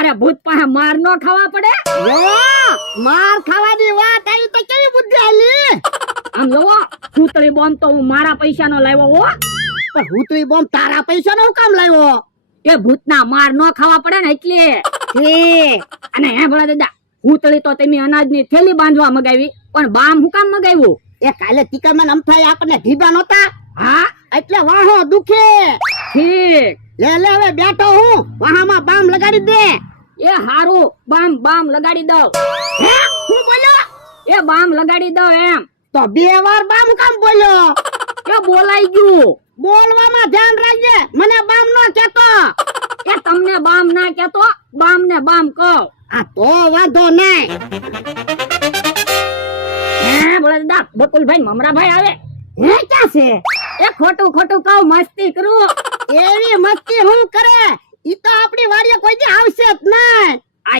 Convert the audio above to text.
મારે ભૂત પાસે માર નો ખાવા પડે? માર ખાવાની વાત આવી તો કેવી બુદ્ધિ આલી? આમ જોવો, ભૂતળી બોમ્બ તો હું મારા પૈસાનો લાવ્યો હો. પણ ભૂતળી બોમ્બ તારા પૈસાનો હું કામ લાવ્યો? એ ભૂતના માર નો ખાવા પડે ને એટલે. અને હે ભલા દાદા, ભૂતળી તો તમે અનાજની થેલી બાંધવા મગાવી, પણ બામ હું કામ મગાવ્યું? એ કાલે ટીકામાં અમથાઈ આપણને ઢીબા નહોતા? હા એટલે વાહો દુખે. ઠીક. લે હવે બેઠો હું, વાહામાં બામ લગાડી દે. એ હારું, બામ લગાડી દઉં. હે હું બોલ્યો? એ બામ લગાડી દઉં એમ. તો 2 વાર બામ કામ બોલ્યો? એ બોલાઈ ગયું. બોલવામાં ધ્યાન રાખજે, મને બામ નો કહેતો. એ તમને બામ ના કહેતો, બામ ને બામ કહો. આ તો વાંધો નહીં. હે ભલા દાદા, બકુલભાઈ મમરાભાઈ આવે. હે ક્યાં છે? એ ખોટું કહું, મસ્તી કરું. એવી મસ્તી હું કરે? ઈ તો આપણી વાડીએ કોઈ દી આવશે જ નહીં.